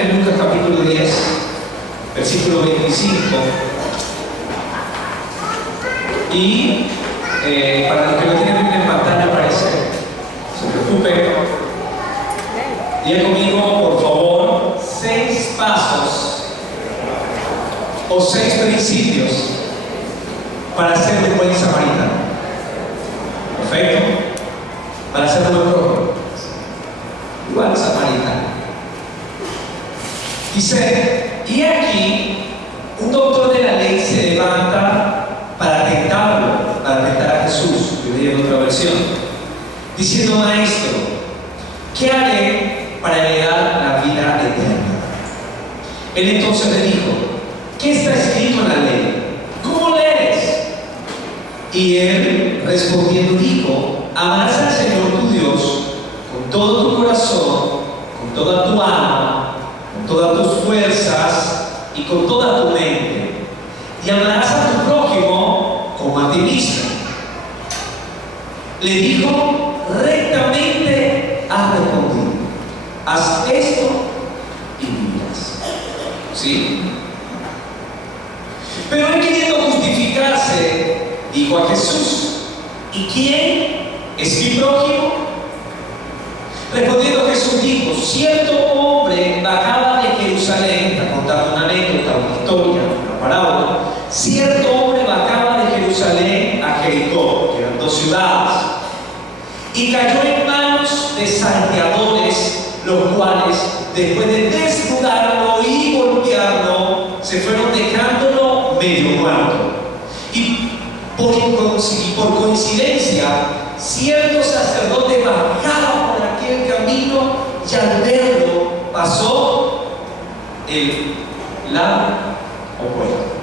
en Lucas capítulo 10, versículo 25. Y para los que lo tienen en pantalla aparece, no se preocupen. Diga conmigo, por favor, 6 pasos o 6 principios para ser un buen samaritano. Perfecto. Para ser un buen prójimo. Igual samaritano. Dice, y aquí un doctor de la ley se levanta para tentar a Jesús. Yo leí en otra versión, diciendo: Maestro, ¿qué haré para heredar la vida eterna? Él entonces le dijo: ¿qué está escrito en la ley? ¿Cómo lees? Y él respondiendo dijo: amarás al Señor tu Dios con todo tu corazón, con toda tu alma, con todas tus fuerzas y con toda tu mente, y amarás a tu prójimo como a ti mismo. Le dijo: rectamente has respondido, haz esto y vivirás. ¿Sí? Pero él, queriendo justificarse, dijo a Jesús: ¿y quién es mi prójimo? Respondiendo Jesús dijo: cierto hombre bajaba de Jerusalén, está contando una anécdota, una historia, una parábola. Cierto hombre bajaba de Jerusalén a Jericó, que eran 2 ciudades, y cayó en manos de salteadores, los cuales, después de desnudarlo y golpearlo, se fueron dejándolo medio muerto. Y por coincidencia, cierto sacerdote bajaba por aquel camino y al verlo pasó el lado opuesto.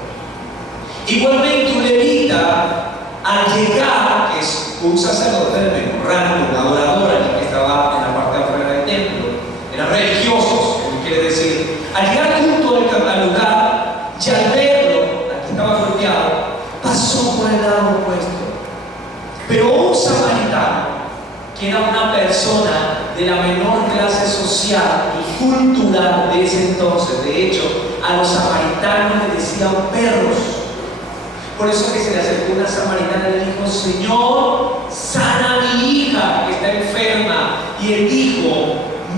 Igualmente un levita, al llegar, que es un sacerdote del mismo rango, un adorador, el que estaba en la parte de afuera del templo, eran religiosos, como quiere decir, al llegar junto al lugar y al verlo, al que estaba golpeado, pasó por el lado opuesto. Pero un samaritano, que era una persona de la menor clase social y cultural de ese entonces, de hecho, a los samaritanos les decían perros. Por eso que se le acercó una samaritana y le dijo: Señor, sana a mi hija que está enferma. Y él dijo: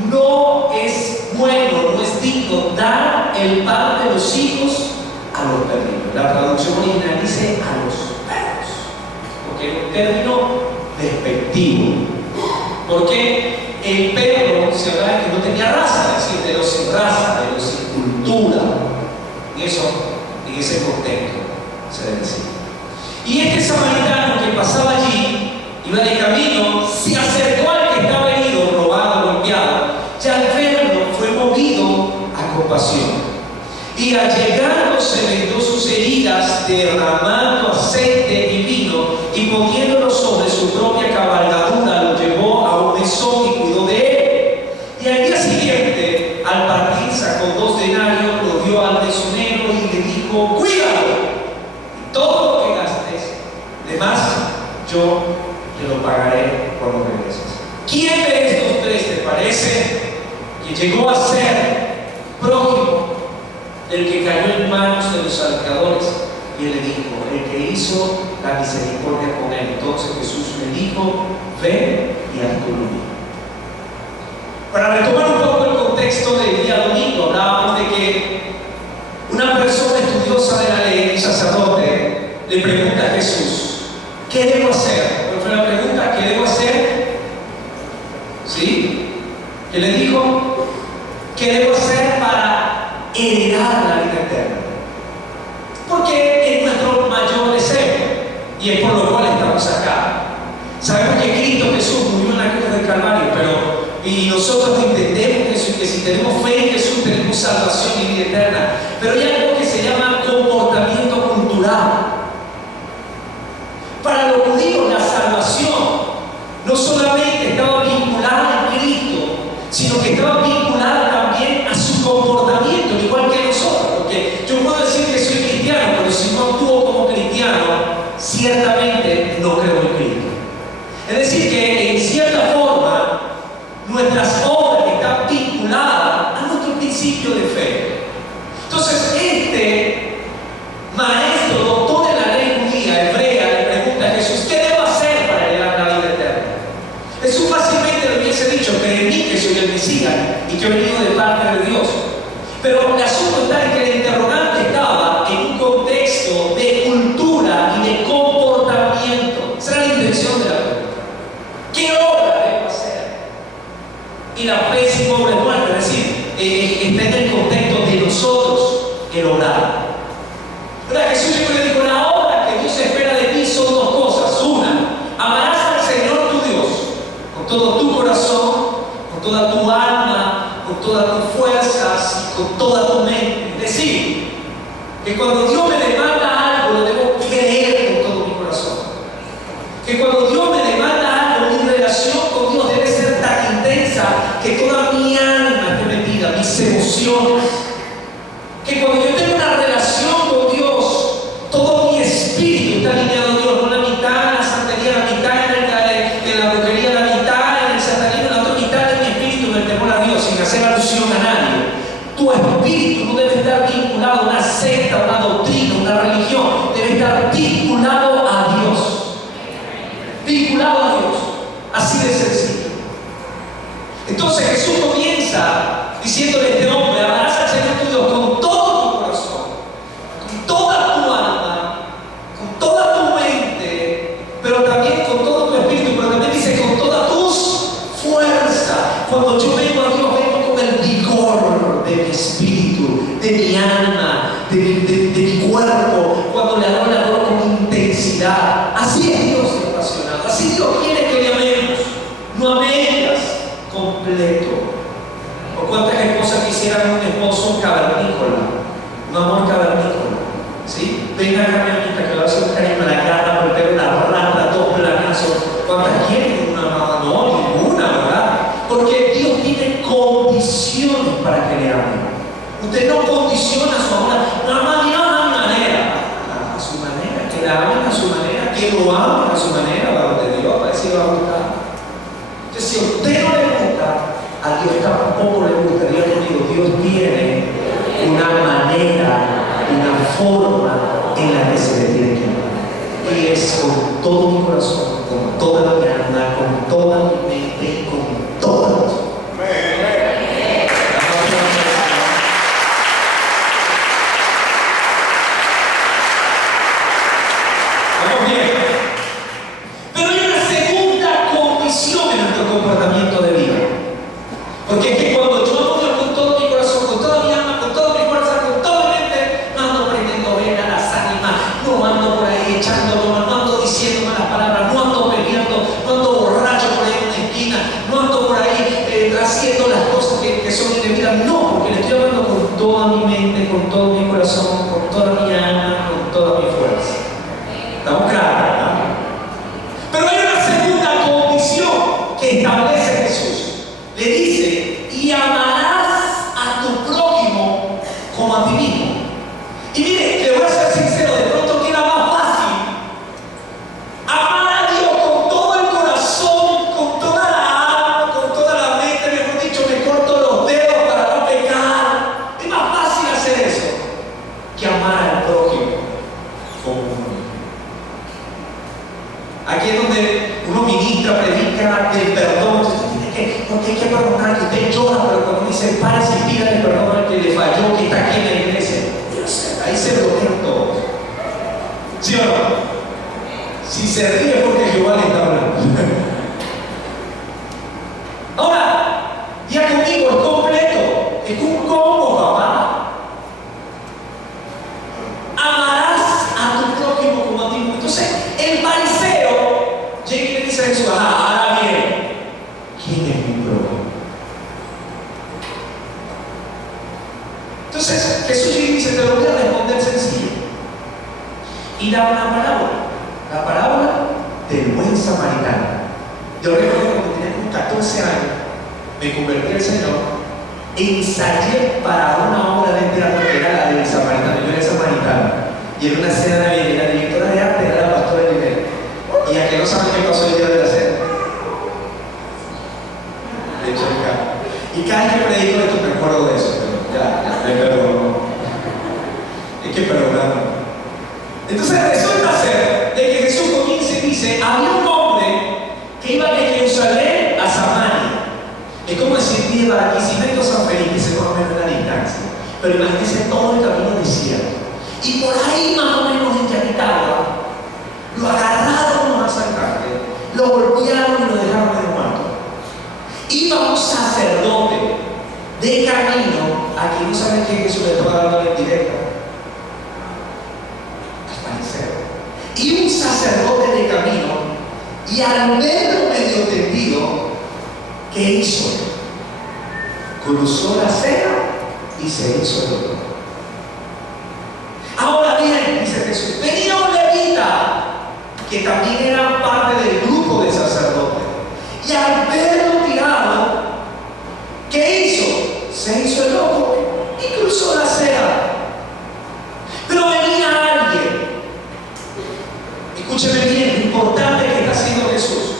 no es bueno, no es digno dar el pan de los hijos a los perrillos. La traducción original dice a los perros, porque es un término despectivo. Porque el perro se hablaba de que no tenía raza, es decir, de los sin raza, de los sin cultura. Y eso, en ese contexto se decía. Y este samaritano que pasaba allí, iba de camino, se acercó al que estaba herido, robado, golpeado, y al verlo fue movido a compasión. Y allegándose vendó sus heridas, derramando aceite y vino, y poniéndolo sobre su propia cabalgadura, lo llevó a un mesón y cuidó de él. Y al día siguiente, al partir, sacó 2 denarios, lo dio al mesonero y le dijo: cuídalo, y todo lo que gastes de más, yo te lo pagaré cuando regreses. ¿Quién de estos 3 te parece que llegó a ser prójimo del que cayó en manos de los salteadores? Y él le dijo: el que hizo la misericordia con él. Entonces Jesús le dijo: ven y haz tú lo mismo. Para retomar un poco el contexto del día domingo, hablábamos de que una persona estudiosa de la ley, un sacerdote, le pregunta a Jesús: ¿qué debo hacer? ¿Cuál fue la pregunta? ¿Qué debo hacer? ¿Sí? ¿Qué le dijo? ¿Qué debo hacer para heredar la vida eterna? Porque es nuestro mayor deseo y es por lo cual estamos acá. Sabemos que Cristo Jesús murió en la cruz del Calvario, y nosotros entendemos eso, y que si tenemos fe en Jesús tenemos salvación y vida eterna. Pero hay algo que se llama comportamiento cultural. Para los judíos la salvación no solamente estaba vinculada a Cristo, sino que estaba vinculada también a su comportamiento, igual que nosotros. Porque yo puedo decir que soy cristiano, pero si no actúo como cristiano, ciertamente no creo en Cristo. Es decir, que en cierta forma nuestras obras están vinculadas a nuestro principio principio de fe. Entonces, este maestro, doctor de la ley judía, hebrea, le pregunta a Jesús: ¿qué debo hacer para llegar a la vida eterna? Jesús fácilmente le hubiese dicho: cree en mí, que soy el Mesías y que he venido de parte de Dios. Pero el asunto está en que el interrogante estaba en un contexto de cultura y de comportamiento. Esa era la intención de la pregunta. ¿Qué obra debo hacer? Y la fe sin obra es muerta, es decir, está en el contexto de nosotros el obrar. ¿Verdad? Jesús llegó y le dijo: la obra que Dios espera de ti son dos cosas. Una, amarás al Señor tu Dios con todo tu corazón, con toda tu alma, con todas tus fuerzas y con toda tu mente. Es decir, que cuando Dios me demanda algo, lo debo creer con todo mi corazón. Que cuando Dios me demanda algo, mi relación con Dios debe ser tan intensa que toda mi alma esté metida, mis emociones. Que cuando yo tengo una relación con Dios, todo mi espíritu está alineado a Dios, no la mitad en la santería, la mitad en la brujería, la mitad en el satanismo, la otra mitad en mi espíritu en el temor a Dios, sin hacer alusión a nadie. Tu espíritu no debe estar vinculado a una secta, a una doctrina, a una religión, debe estar vinculado a Dios. Vinculado a Dios, así de sencillo. Entonces Jesús comienza diciéndole a este hombre: amarás al Señor tu Dios con todo tu corazón, con toda tu alma, con toda tu mente, pero también con todo tu espíritu, pero también dice con todas tus fuerzas. Cuando yo vengo a Dios, vengo con el vigor de mi espíritu, de mi alma, de mi cuerpo. Cuando le adoro con intensidad. Así es Dios apasionado, así Dios quiere que le amemos, no a medias, completo. ¿O cuántas esposas quisieran un esposo cavernícola? Un amor cavernícola. ¿Sí? Venga acá, mi amita, que le va a hacer un cariño a la cara, por el una rata, dos planazos. ¿Cuántas quieren una amada? No, ninguna, ¿verdad? Porque Dios tiene condiciones para que le amen. Usted no condiciona su amor. No ama a Dios a mi manera. A su manera, que la amen a su manera, que lo amen a su manera, para donde Dios va a decir: va a gustar. Entonces, si a usted no le gusta, a Dios tampoco le gusta. Dios conmigo, Dios tiene una manera, una forma en la que se le tiene que amar. Y es con todo mi corazón, con toda mi alma, con toda mi mente y con toda mi alma. Vamos bien. Pero hay una segunda condición en nuestro comportamiento de vida. Porque es que cuando yo amo a Dios con todo mi corazón, con toda mi alma, con toda mi fuerza, con toda mi mente, no ando prendiendo velas a las ánimas, no ando por ahí echando bromas, no ando diciendo malas palabras, no ando peleando, no ando borracho por ahí en una esquina, no ando por ahí haciendo las cosas que son indebidas. No, porque le estoy hablando con toda mi mente, con todo mi corazón, con toda mi alma, con toda mi fuerza. ¿Estamos claros, verdad? Pero hay una segunda condición que establece Jesús. Le dice: y amarás a tu prójimo como a ti mismo. Y mire, le voy a ser sincero, de pronto queda más fácil amar a Dios con todo el corazón, con toda la alma, con toda la mente. Mejor dicho, me corto los dedos para no pecar. Es más fácil hacer eso que amar al prójimo como uno mismo. Aquí es donde uno ministra, predica del perdón. Porque hay que perdonar, que usted llora, pero cuando dice: párese y pídale perdón al que le falló, que está aquí en la iglesia, ahí se bloquean todos. ¿Sí o no? Si se ríe porque Jehová le está hablando. Ahora, ya conmigo, es completo. Es un combo, papá. Amarás a tu prójimo como a ti mismo. Entonces, el fariseo llega y le dice a Jesús: ahora bien, ¿quién es mi prójimo? Entonces Jesús dice: te lo voy a responder sencillo. Y da una parábola, la parábola del buen samaritano. Yo recuerdo cuando tenía como 14 años, me convertí al Señor, ensayé para una obra de teatro que era la del samaritano. Yo era samaritano y en una cena de la directora de arte era la pastora de nivel. Y a que no saben qué pasó el día de la cena. Y cada vez que predico esto me acuerdo de eso, pero Barquisimeto a San Felipe, se puede ver la distancia. Pero imagínense todo el camino desierto. Y por ahí más o menos en Yaritagua, lo agarraron los asaltantes, lo golpearon y lo dejaron en muerto. Iba un sacerdote de camino, aquí no saben quién Jesús le estaba dando en directa, al parecer. Y un sacerdote de camino, y al verlo medio tendido, ¿qué hizo? Cruzó la acera y se hizo el otro. Ahora bien, dice Jesús, venía un levita, que también era parte del grupo de sacerdotes, y al verlo tirado, ¿qué hizo? Se hizo el loco y cruzó la acera. Pero venía alguien, escúcheme bien, lo importante que está haciendo Jesús,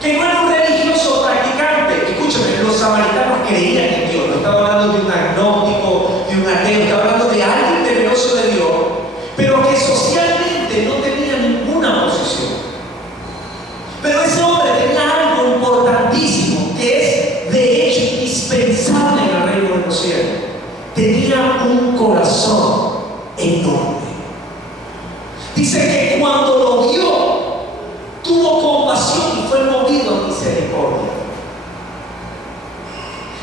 que no era un religioso practicante. Escúcheme, los samaritanos creían en Dios. No estaba hablando de un agnóstico, de un ateo, estaba hablando de alguien temeroso de Dios, pero que socialmente no tenía ninguna posición. Pero ese hombre tenía algo importantísimo, que es de hecho indispensable en el reino de los cielos. Tenía un corazón enorme. Dice que cuando lo vio, tuvo compasión y fue movido a misericordia.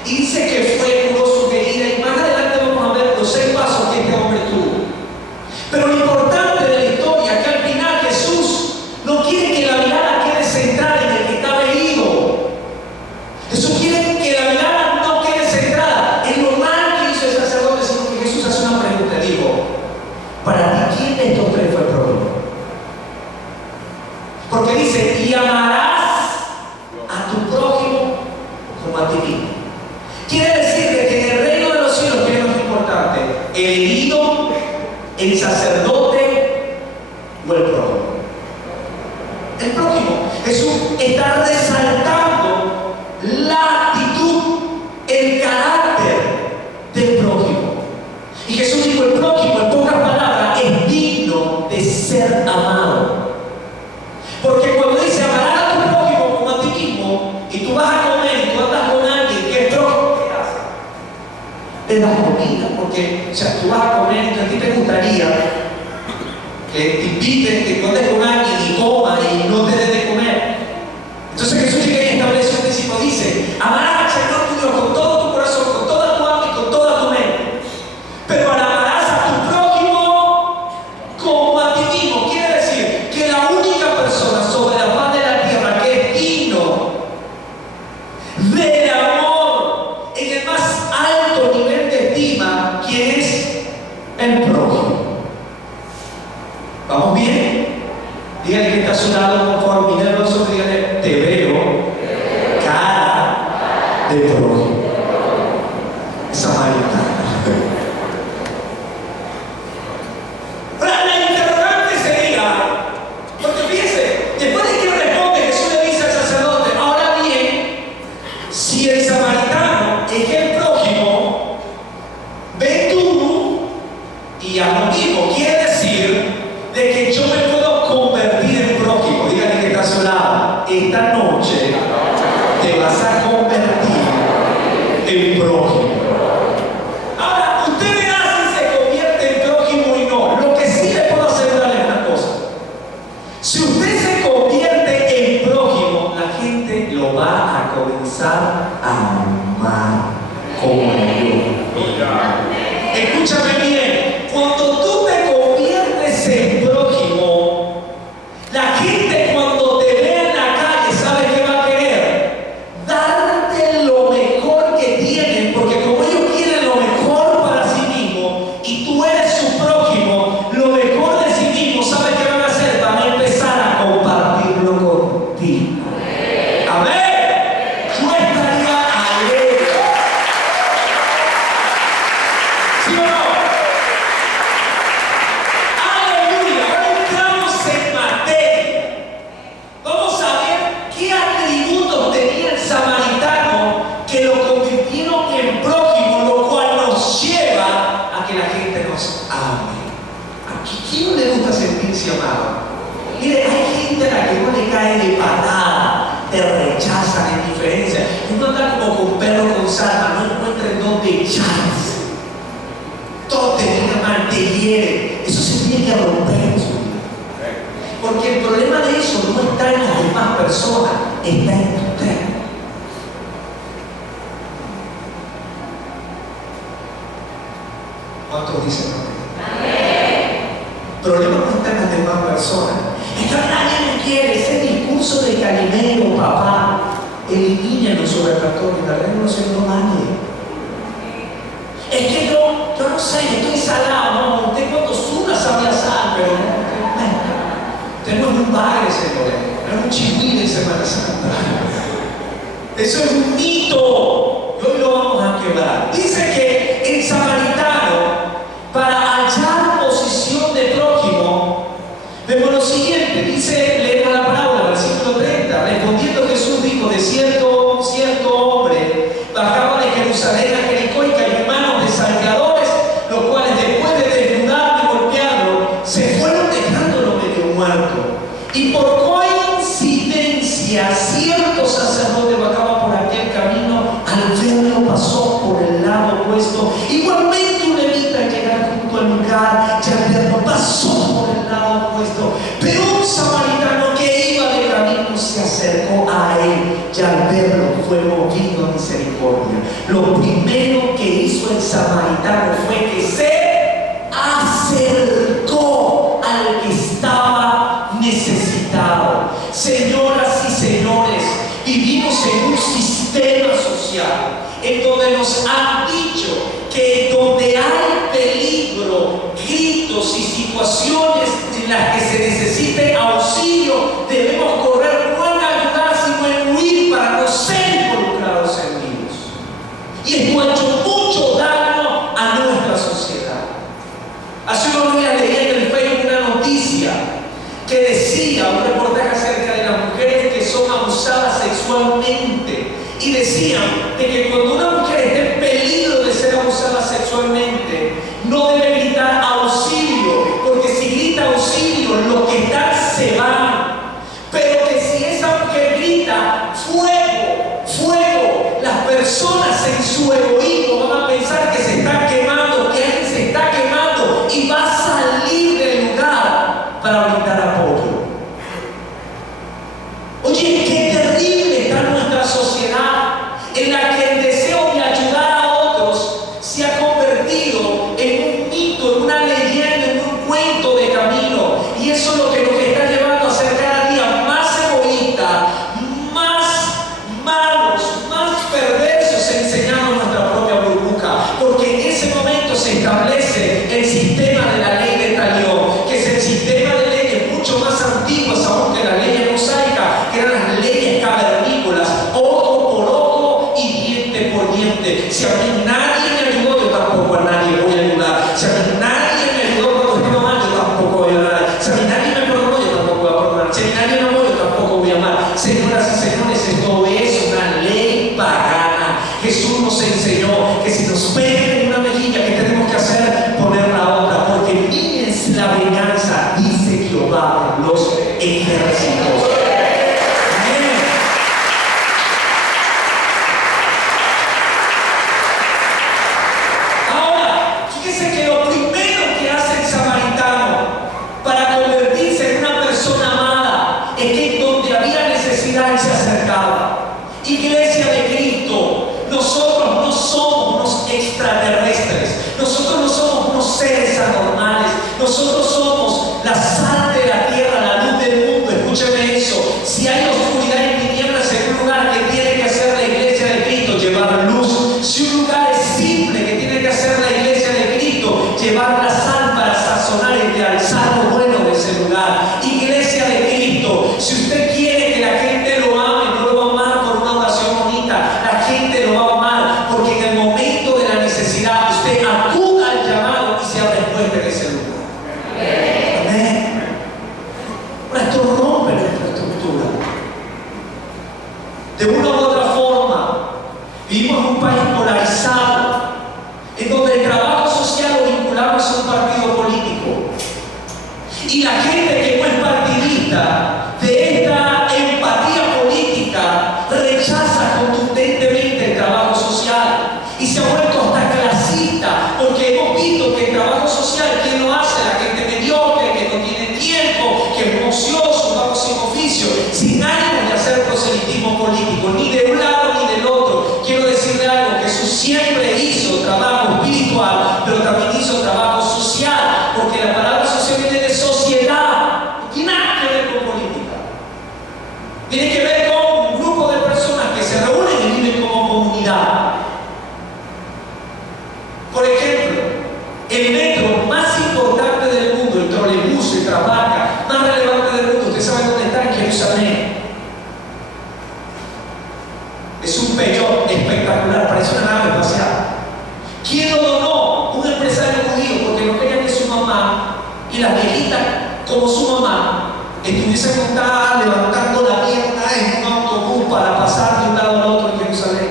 Y dice que fue, curó su herida, y más adelante vamos a ver los 6 pasos que este hombre tuvo. Pero lo importante de la historia es que al final Jesús no quiere que la mirada quede centrada en el que está herido. Jesús quiere que la mirada no quede centrada en lo mal que hizo el sacerdote, sino que Jesús hace una pregunta. Dijo, para ti, ¿quién de estos 3 fue el prójimo? Porque dice, y amarás a tu prójimo como a ti mismo. Quiere decir que en el reino de los cielos, ¿qué es lo más importante? El herido, el sacerdote o el prójimo. El prójimo. Jesús está resaltando la actitud, el carácter del prójimo. Y Jesús dijo, el prójimo, en pocas palabras, es digno de ser amado. Porque cuando dice amarás a tu prójimo como a ti mismo, y tú vas a comer y tú andas con alguien que es prójimo, ¿qué haces? Le das comida, porque, o sea, tú vas a comer y a ti te gustaría que te inviten, que tú andes con alguien y comas y no te des de comer. Entonces Jesús llega y establece un principio, dice, amarás al Señor tu Dios con todo tu corazón, con toda tu alma y con toda tu mente. Pero amarás a tu prójimo como a ti mismo. Quiere decir que la única persona sobre la faz de la tierra que es digno del amor en el más alto nivel de estima, ¿quién es? El prójimo. ¿Vamos bien? Dígale que está a su lado, por favor, míralo a su, dígale, te veo cara de prójimo. Samaritana. Ahora, la interrogante sería, porque fíjese, después de que responde, Jesús le dice al sacerdote, ahora bien, si el samaritano es el prójimo, ve tú y haz lo mismo. Quiere decir de que yo me puedo convertir en prójimo. Dígale que está a su lado, esta noche te vas a convertir en prójimo. Ahora, usted verá si se convierte en prójimo y no. Lo que sí le puedo asegurarle es una cosa. Si usted se convierte en prójimo, la gente lo va a comenzar a amar como yo. Escúchame bien, cuando tú te conviertes en prójimo, la gente cuando te ve en la calle, ¿sabe qué va a querer? Darte lo mejor que tienen, porque como ellos quieren lo mejor para sí mismos y tú eres su prójimo, lo mejor de sí mismo, ¿sabe qué van a hacer? Van a empezar a compartirlo contigo. Amén. Yo estaría alegre. ¿Sí o no? demás personas está en usted. ¿Cuántos dicen amén? El problema no está en las demás personas. Es que nadie me quiere. Ese discurso de Calimero, papá, elimínenlo en su repertorio. La verdad no se lo nadie. Es que yo no sé, yo estoy salado, ¿no? Usted cuando suda sabe asar, pero usted no es un bagre, señores. No es un chihuín en Semana Santa. Eso es un mito. Y hoy lo vamos a quebrar. Dice que el samaritano, para hallar posición de prójimo, vemos lo siguiente. Dice, leemos la parábola, versículo 30. Respondiendo Jesús dijo, de cierto hombre bajaba de Jerusalén a Jericó y cayó en manos de salteadores, los cuales después de desnudarlo y golpearlo, se fueron dejándolo medio muerto. Y por coincidencia, cierto sacerdote bajaba por aquel camino, al verlo pasó por el lado opuesto. Igualmente un levita al llegar junto al lugar, y al verlo pasó por el lado opuesto. Pero un samaritano que iba de camino se acercó a él, y al verlo fue movido a misericordia. Lo primero que hizo el samaritano fue que se acercó al que estaba necesitado. Señoras y señores, vivimos en un sistema social en donde nos han dicho que donde hay peligro, gritos y situaciones en las que se necesite auxilio, debemos correr no en ayudar sino en huir para no ser involucrados en líos. Y esto ha hecho mucho daño a nuestra sociedad. Hace unos días leí en el Facebook una noticia que decía, un reportaje acerca de las mujeres que son abusadas sexualmente, y decían de que cuando una mujer esté en peligro de ser abusada sexualmente, no debe gritar auxilio, porque si grita auxilio, los que están se van. Pero que si esa mujer grita fuego, fuego, las personas en su egoísmo van a pensar que se están quemando, que alguien se está quemando y va a salir del lugar para brindar apoyo. Oye, qué terrible está nuestra sociedad, en la que el deseo de ayudar a otros se ha convertido en un mito, en una leyenda, en un cuento de camino. Y eso es lo que nos está llevando a ser cada día más egoístas, más malos, más perversos, enseñando nuestra propia burbuja. Porque en ese momento se establece el sistema de la ley de Talión, que es el sistema de leyes mucho más antiguas aún que las leyes mosaicas, que eran las leyes cavernícolas, ojo por ojo y diente por diente. Si a mí nadie me ayudó, yo tampoco a nadie voy a ayudar. Si a mí nadie me ayudó cuando estuve mal, yo tampoco voy a ayudar. Si a mí nadie me perdonó, yo tampoco voy a perdonar. Si a mí nadie me amó, yo tampoco voy a amar. Señoras y señores, esto es una ley pagana. Jesús nos enseñó que si nos pegan en una mejilla, ¿qué tenemos que hacer? Poner la otra, porque mía es la venganza, dice Jehová de los ejércitos. Ahora, fíjese que lo primero que hace el samaritano para convertirse en una persona amada es que donde había necesidad él se acercaba. Iglesia de Cristo, nosotros no somos unos extraterrestres, nosotros no somos unos seres anormales, nosotros somos la sal de la tierra, la luz del mundo. Escúcheme eso: si hay oscuridad y tinieblas en un lugar, que tiene que hacer la iglesia de Cristo? Llevar luz. Si un lugar es simple, que tiene que hacer la iglesia de Cristo? Llevar la sal para sazonar y realzar lo bueno de ese lugar. Iglesia de Cristo, si usted quiere que la gente lo ame, no lo va a amar por una oración bonita, la gente lo va a amar porque en el momento de la necesidad usted acuda al llamado y sea respuesta en ese lugar. Amén. Esto rompe nuestra estructura. De una u otra forma, vivimos en un país polarizado, en donde el trabajo social lo vinculamos a un partido político. Y la gente que no es partidista, de esta empatía política, rechaza contundentemente el trabajo social. Y se ha vuelto hasta clasista, porque hemos visto que el trabajo social, ¿quién lo hace? La gente mediocre, que no tiene tiempo, que es ocioso, un vago sin oficio, sin ánimo el metro más importante del mundo, el trolebús, el tranvía más relevante del mundo, ¿ustedes saben dónde está? En Jerusalén. Es un Peugeot espectacular, parece una nave espacial. ¿Quién lo donó? Un empresario judío, porque no quería que su mamá y la viejita, como su mamá, estuviesen montadas levantando la pierna en un autobús para pasar de un lado al otro en Jerusalén.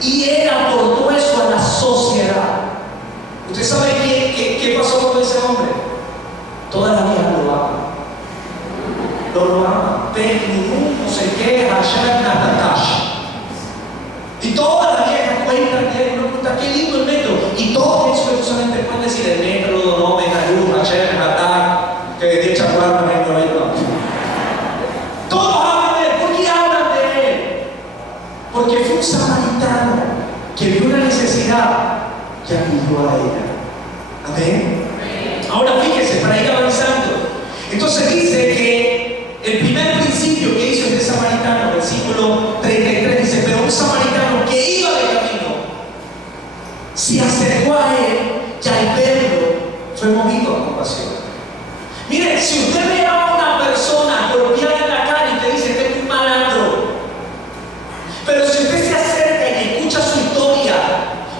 Y era por todo eso a la sociedad. ¿Usted sabe qué pasó con ese hombre? Toda la vida lo ama. Lo ama. No sé qué, Hashem Natatash. Y todas las viejas cuentan de él, qué lindo el metro. Y todos eso solamente pueden decir: el metro lo donó Benayú, Hashem Natatash, que de hecho guardan en Nueva York. Todos hablan de él. ¿Por qué hablan de él? Porque fue un samaritano que vio una necesidad y acudió a ella. Amén. Ahora fíjese, para ir avanzando. Entonces dice que el primer principio que hizo este samaritano, versículo 33, dice: pero un samaritano que iba de camino se acercó a él y al verlo fue movido a compasión. Mire, si usted ve a una persona golpeada en la calle y te dice que es un malandro, pero si usted se acerca y escucha su historia,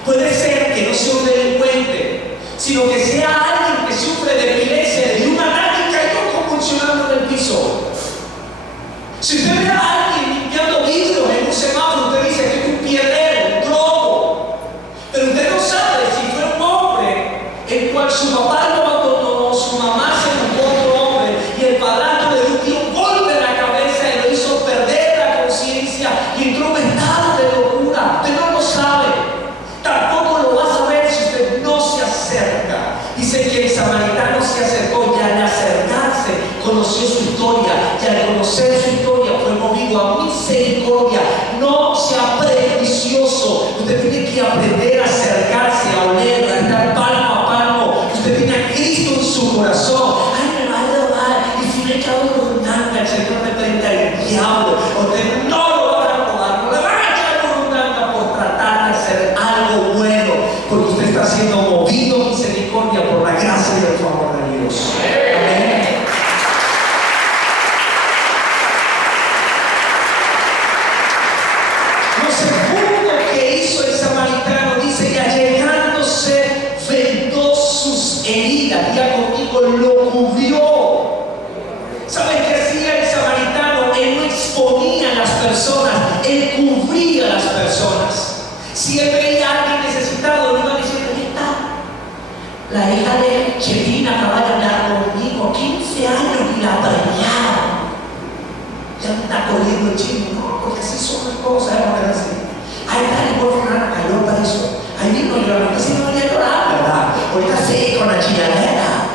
puede ser que no sea un delincuente, sino que sea alguien que sufre de epilepsia, de un ataque y cayó convulsionando en el piso. Si usted ve a alguien limpiando vidrios en un semáforo, usted dice que es un piedrero, un drogo. Pero usted no sabe si fue un hombre el cual su papá lo abandonó, su mamá se buscó otro hombre y el padrastro le dio un golpe en la cabeza y lo hizo perder la conciencia y entró en un estado de locura. Usted no lo sabe. Tampoco lo va a saber si usted no se acerca. Dice que el samaritano se acercó y al acercarse conoció su historia, y al conocer su historia fue movido a misericordia. No sea prejuicioso. Usted tiene que aprender a acercarse, a oler, a estar palmo a palmo. Usted tiene a Cristo en su corazón. Ay, me va a robar, y si me echado por nada, el Señor me prenda el diablo. Usted no lo va a robar, no le va a echar por nada por tratar de hacer algo bueno, porque usted está siendo movido a misericordia por la gracia y el favor de Dios. Amén. Lo segundo que hizo el samaritano, dice que allegándose vendó sus heridas. Diga conmigo, lo cubrió. ¿Saben qué hacía el samaritano? Él no exponía a las personas, él cubría a las personas. Si él veía a alguien necesitado, le iba diciendo: ¿qué está? La hija de Chelina acaba de hablar conmigo, 15 años, y la preñaron. Ya me está corriendo el chino, no, porque así son las cosas, ¿verdad? Así. Ahí está el hijo de Fulana, cayó preso. Ahí mismo llorando, que si no venía a llorar, ¿verdad? Ahorita sí, con la chilladera.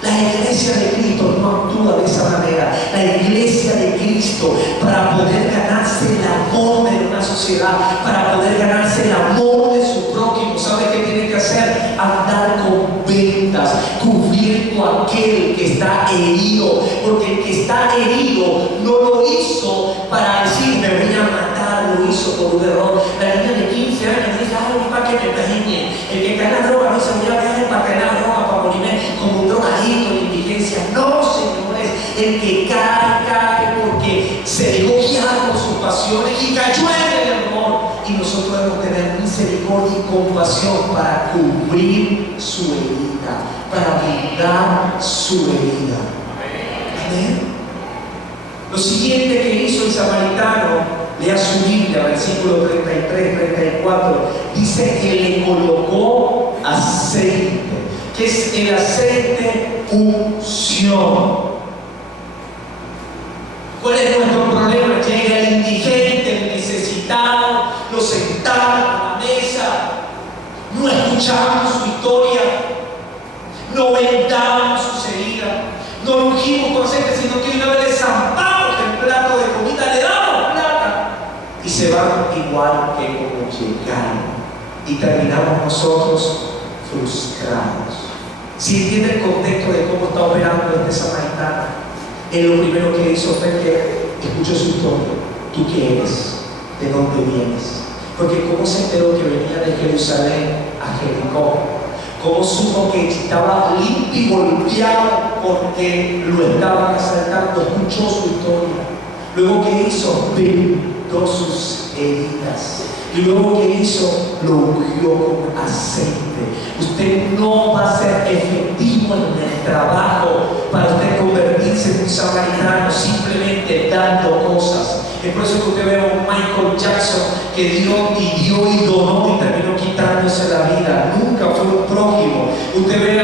La iglesia de Cristo no actúa de esa manera. La iglesia de Cristo, para poder ganarse el amor de una sociedad, para poder ganarse el amor de su prójimo, ¿sabe qué tiene que hacer? Andar con vendas, cubriendo a aquel que está herido, porque el que está herido no lo hizo para decir: me voy a matar, lo hizo por un error. La niña de 15 años dice: ay, para que me peñen. El que cae en la droga no se voy a caer para caer en la droga, para morirme como un drogadito de indigencia. No, señores, el que cae porque se dejó guiar por sus pasiones y cayó en el error. Y nosotros debemos tener misericordia y compasión para cubrir su herida, para brindar su herida. Amén. Lo siguiente que hizo el samaritano, lea su Biblia, versículo 33, 34, dice que le colocó aceite. ¿Qué es el aceite? Unción. ¿Cuál es nuestro problema? Llega el indigente, el necesitado, lo sentamos a la mesa, no escuchamos su historia, no vendamos sus heridas, no lo ungimos con aceite, sino que una vez le zampamos el plato de comida, le damos plata y se van igual que como llegaron, y terminamos nosotros frustrados. Si entiende el contexto de cómo está operando este samaritano, él lo primero que hizo fue que escuchó su historia. ¿Tú qué eres? ¿De dónde vienes? Porque ¿cómo se enteró que venía de Jerusalén a Jericó? ¿Cómo supo que estaba limpio y golpeado porque lo estaban asaltando? Escuchó su historia. Luego, ¿qué hizo? Vendó sus heridas. Y luego, ¿qué hizo? Lo ungió con aceite. Usted no va a ser efectivo en el trabajo para usted convertirse en un samaritano simplemente dando cosas. Es por eso que usted ve a un Michael Jackson que dio y donó y terminó quitándose la vida. Nunca fue un prójimo. Usted ve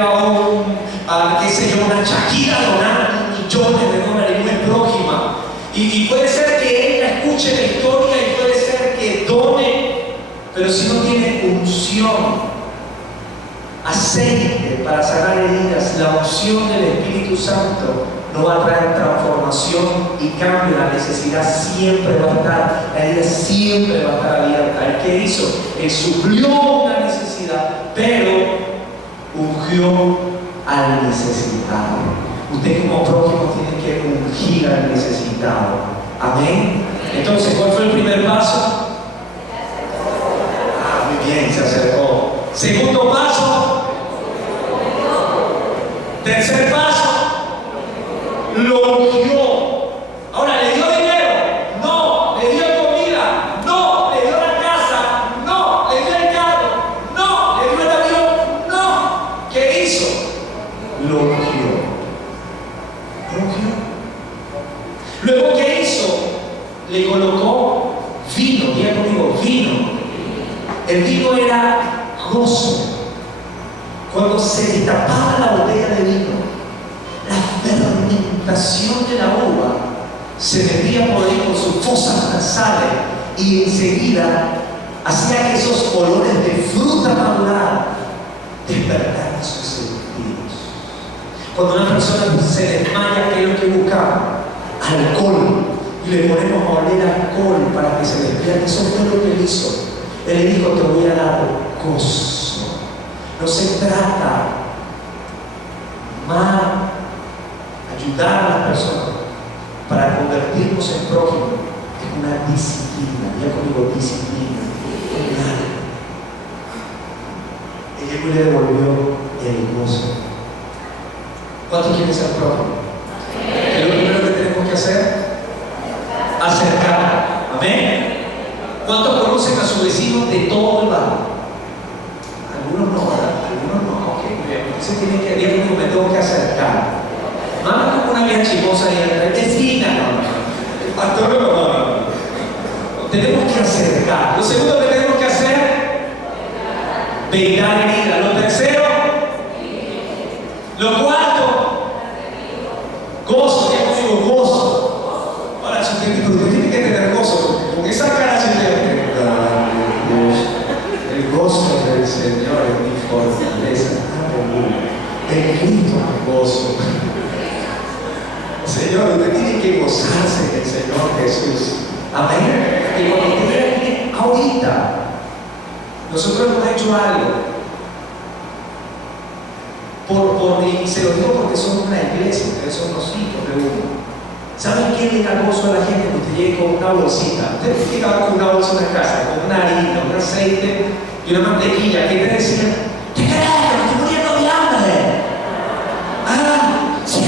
a qué sé yo, una Shakira donando millones de dólares y no es prójima. Y puede ser que ella escuche la historia y puede ser que done, pero si no tiene unción, aceite para sanar heridas, la unción del Espíritu Santo no va a traer transformación y cambio. La necesidad siempre va a estar, la herida siempre va a estar abierta. ¿El qué hizo? Él suplió una necesidad, pero ungió al necesitado. Usted como prójimo tiene que ungir al necesitado. Amén. Entonces, ¿cuál fue el primer paso? Muy bien, se acercó. Segundo paso. Tercer paso. Lo ungió. Ahora, ¿le dio dinero? No. ¿Le dio comida? No. ¿Le dio la casa? No. ¿Le dio el carro? No. ¿Le dio el avión? No. ¿Qué hizo? Lo ungió. Lo ungió. Luego, ¿qué hizo? Le colocó vino. Diga conmigo, vino. El vino era gozo. Cuando se destapaba la botella de vino, la fermentación de la uva se metía por ahí con sus fosas nasales y enseguida hacía que esos olores de fruta madurada despertaran sus sentidos. Cuando una persona se desmaya, ¿qué es lo que buscaba? Alcohol. Y le ponemos a oler alcohol para que se despierte. Eso fue lo que él hizo. Él le dijo: te voy a dar gozo. No se trata más ayudar a las personas para convertirnos en prójimos. Es una disciplina. Ya conmigo, disciplina. Él le devolvió el gozo. ¿Cuántos quieren ser prójimos? ¿Qué es lo primero que tenemos que hacer? Acercar. Amén. ¿Cuántos conocen a su vecino de todo el barrio? Algunos no, ¿verdad? Algunos no. Ok, muy bien. Entonces tienen que decir: me tengo que acercar. No hagan como una vieja chimosa y la vecina. No. Pastor, no. Tenemos que acercar. Lo segundo que tenemos que hacer: vendar heridas. Lo tercero: lo cuarto: gozo. ¿Qué conmigo? Gozo. Ahora, usted tiene que tener gozo. Con esa cara se tiene. El gozo del Señor es mi fortaleza. En Cristo me gozo. Señor, usted tiene que gozarse del Señor Jesús. Amén. Y cuando usted viene ahorita, nosotros hemos hecho algo. Y se lo digo porque somos una iglesia, ustedes son los hijos de uno. ¿Saben qué le da gozo a la gente cuando usted llegue con una bolsita? Usted llegaba con una bolsa en la casa, con una harina, un aceite y una mantequilla. ¿Qué te decía? ¿Qué crees? Me estoy muriendo de hambre. Ah, sí,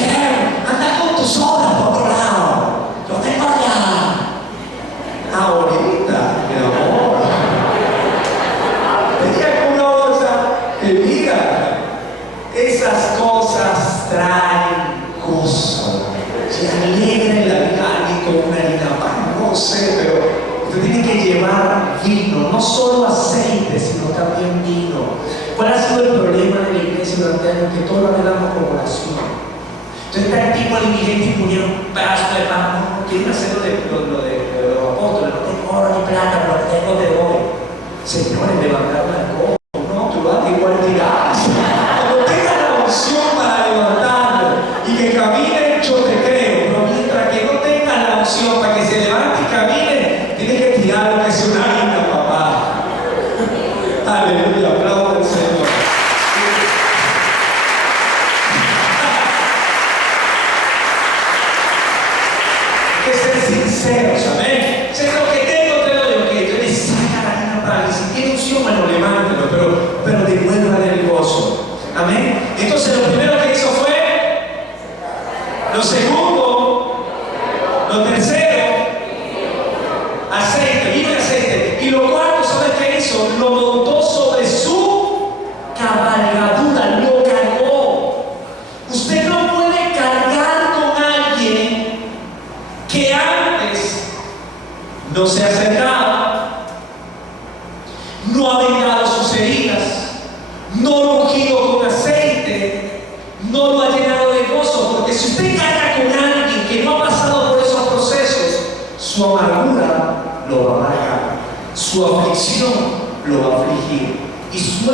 anda con tus obras por otro lado. Yo tengo allá. Ahorita, mi amor. Venía con una bolsa de vida. Esas cosas traen gozo. Se alegra en la vida alguien con una harina pan. No sé, pero usted tiene que llevar vino, no solo aceite, sino también vino. ¿Cuál ha sido el problema de la iglesia durante años? Que todo lo arreglamos con oración. Entonces está el tipo dirigente y pusieron un pedazo de pan. No quieren hacer lo de los apóstoles. No tengo oro ni plata, pero lo tengo de hoy. Señores, levantaron el codo. No, tú vas a igual tirar. Cuando tengas la unción para levantarlo y que camine, yo te creo. Pero mientras que no tengas la unción para que se levante y camine, tienes que tirar lo que sea una harina, papá. Aleluya, aplaudo al Señor. Hay que ser sinceros, amén. Sé lo que tengo, te lo doy, ok. Entonces saca la harina para que si tiene unción, bueno, levántelo.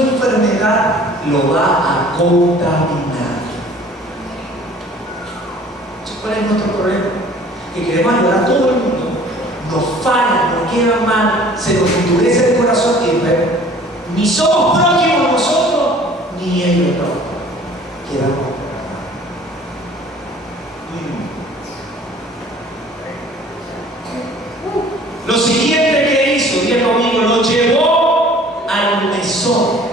enfermedad lo va a contaminar. ¿Cuál es nuestro problema? Que queremos ayudar a todo el mundo, nos falla, nos queda mal, se nos endurece el corazón y después ni somos prójimos nosotros, ni ellos no. Quedamos. Lo siguiente que hizo, diga conmigo, lo llevó al mesón.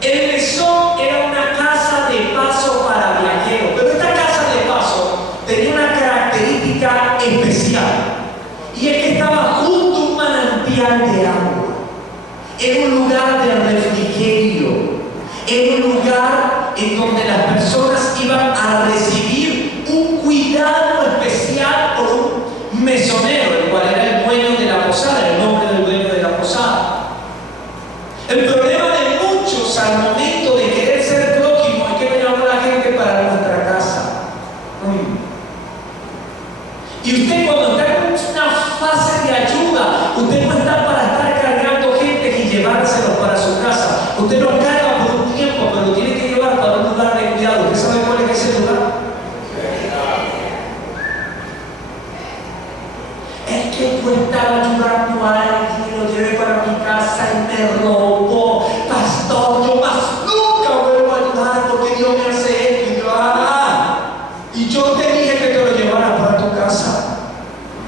El mesón era una casa de paso para viajeros, pero esta casa de paso tenía una característica especial, y es que estaba junto a un manantial de agua. Era un lugar de refrigerio, era un lugar en donde las personas iban a recibir un cuidado especial por un mesonero, el cual era el dueño de la posada, el nombre del dueño de la posada. El problema de muchos al momento de querer ser prójimo es que me llama la gente para nuestra casa. Y usted, cuando está en una fase de ayuda, usted no está para estar cargando gente y llevárselos para su casa. Usted los carga por un tiempo, pero lo tiene que llevar para un lugar de cuidado. ¿Usted sabe cuál es ese lugar? Es que yo estaba ayudando a alguien y lo llevé para mi casa y me robó. Pastor, yo más nunca vuelvo a ayudar porque Dios me hace esto. Y yo te dije que te lo llevara para tu casa.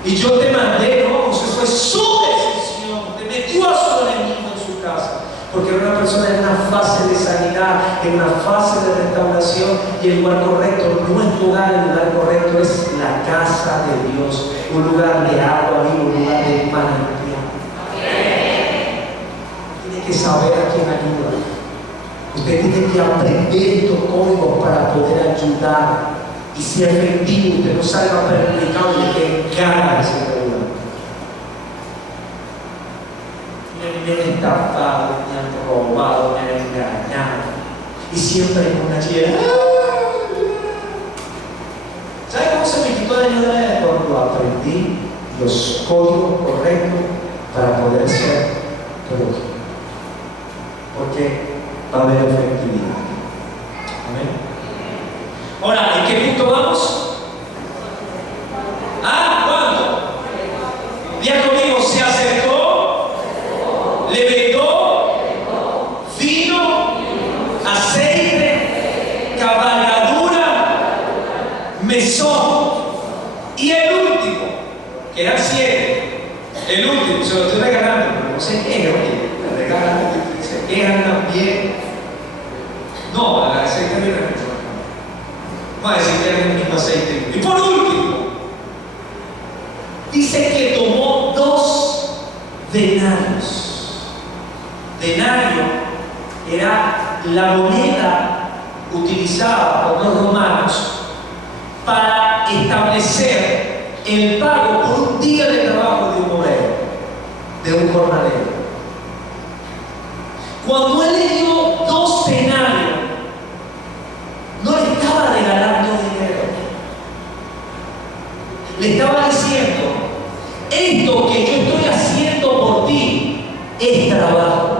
Y yo te mandé, no, eso fue su decisión. Te metió a su enemigo en su casa. Porque era una persona en una fase de sanidad, en una fase de restauración, y el lugar correcto no es lugar, el lugar correcto es la casa de Dios, un lugar de agua viva, un lugar de manantial. Tiene que saber a quién ayuda. Usted tiene que aprender estos códigos para poder ayudar y ser efectivo. Usted no salga perjudicado y que gana ese ayuda. Me han estafado, me han robado, me han engañado. Y siempre hay una chica. ¿Sabe cómo se me quitó la ayuda? Cuando aprendí los códigos correctos para poder ser prójimo. Porque va a haber efectividad. Amén. Ahora, ¿en qué punto vamos? ¿Cuándo? Diga conmigo, se acercó, le vendó vino, aceite, cabalgadura, mesón. Y el último, que eran 7, el último, se lo estoy regalando, pero no se queja, oye, le regalan, se quejan también. No, el aceite viene a vamos a decir que era el mismo aceite. Y por último, dice que tomó 2 denarios. Denario era la moneda utilizada por los romanos para establecer el pago por un día de trabajo de un obrero, de un jornalero. Cuando él le dio 2 denarios, no le estaba regalando dinero. Le estaba diciendo, esto que yo estoy haciendo por ti es trabajo.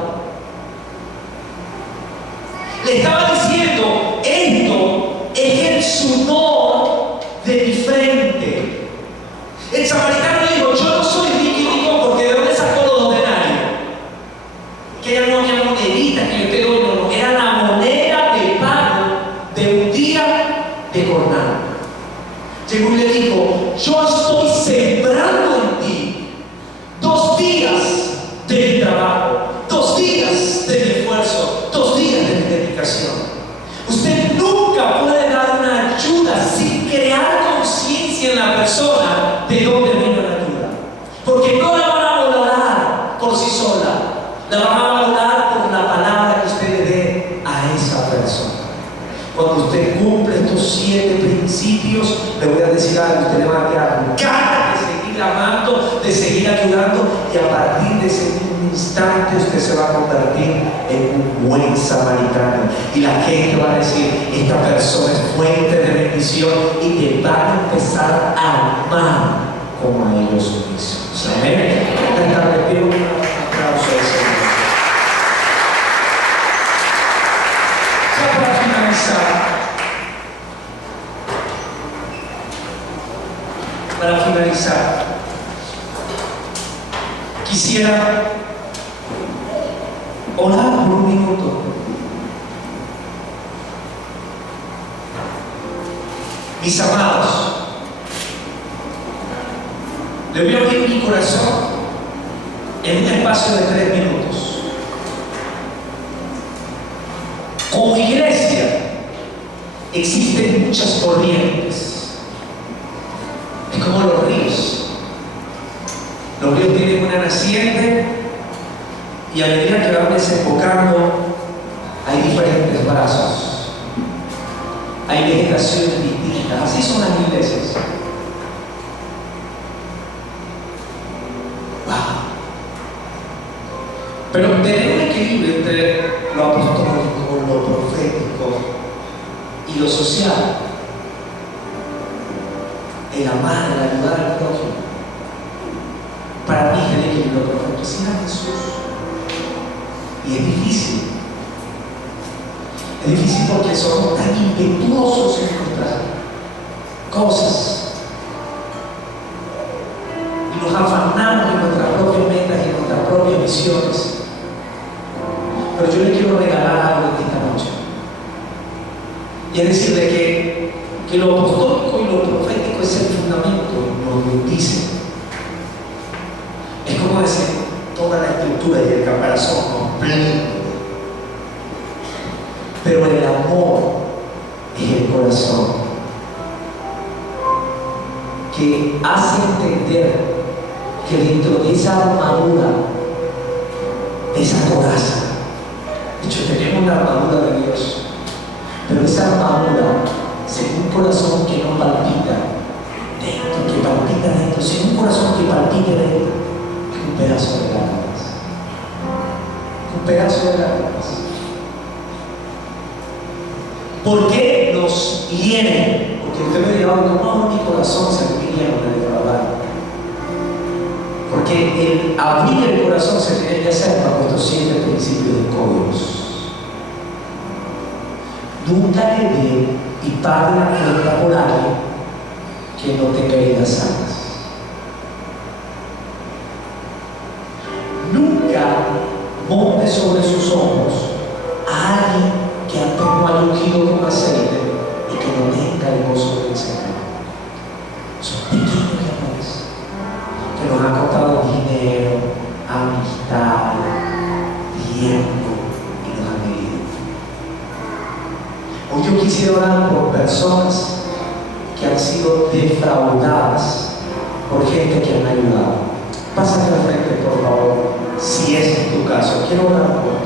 Le estaba diciendo, esto es el sudor de mi frente. El samaritano dijo, yo no soy rico porque ¿de dónde sacó los 2 denarios? Que ya no había moneditas que yo te doy, no, era la moneda de pago de un día de jornada. Llegó y le dijo, yo estoy sembrando en ti 2 días de mi trabajo, 2 días de mi esfuerzo, 2 días de mi dedicación. Usted nunca puede dar una ayuda sin crear conciencia en la persona de dónde vino la ayuda. Porque no la van a valorar por sí sola, la van a valorar por la palabra que usted le dé a esa persona. Cuando usted cumple estos 7 principios, le voy a decir algo, usted le va a quedar ganas de seguir amando, de seguir ayudando, y a partir de ese instante usted se va a convertir en un buen samaritano. Y la gente va a decir, esta persona es fuente de bendición, y te van a empezar a amar como a ellos mismos. Amén. Esta tarde pido un aplauso al Señor. finalizar, quisiera orar por un minuto. Mis amados, le voy a abrir mi corazón en un espacio de 3 minutos. Como iglesia existen muchas corrientes. Es como los ríos. Los ríos tienen una naciente y a medida que van desembocando hay diferentes brazos, hay vegetaciones distintas. Así son las iglesias. Wow. Pero tener un equilibrio entre lo apostólico, lo profético y lo social, el amar, el ayudar al prójimo, para mí es el equilibrio perfecto. Así era Jesús. Y es difícil. Es difícil porque somos tan impetuosos en nuestras cosas y nos afanamos en nuestras propias metas y en nuestras propias misiones. Pero yo le quiero regalar algo en esta noche, y es decirle que lo apostólico y lo profético es el fundamento, nos dice. Es como decir, toda la estructura y el caparazón completo. Pero el amor es el corazón que hace entender que dentro de esa armadura, de esa coraza, de hecho tenemos la armadura de Dios, pero esa armadura, sin un corazón que no palpita dentro, que palpita dentro, sin un corazón que palpite dentro, es un pedazo de lágrimas. Un pedazo de lágrimas. ¿Por qué nos hieren? Porque usted me dirá, no, mi corazón se me hieren de defraudar. Porque el abrir el corazón se tiene que hacer bajo estos 7 principios de códigos. Nunca le dé y pague la cuenta por alguien que no tenga heridas sanas. Nunca monte sobre sus hombros a alguien que antes no haya ungido con aceite y que no tenga el gozo del Señor. Son pequeños errores que nos han costado dinero, amistad, tiempo y nos han herido. Hoy yo quisiera orar por personas que han sido defraudadas por gente que han ayudado. Pásate al frente, por favor, si ese es tu caso. Quiero orar por ti.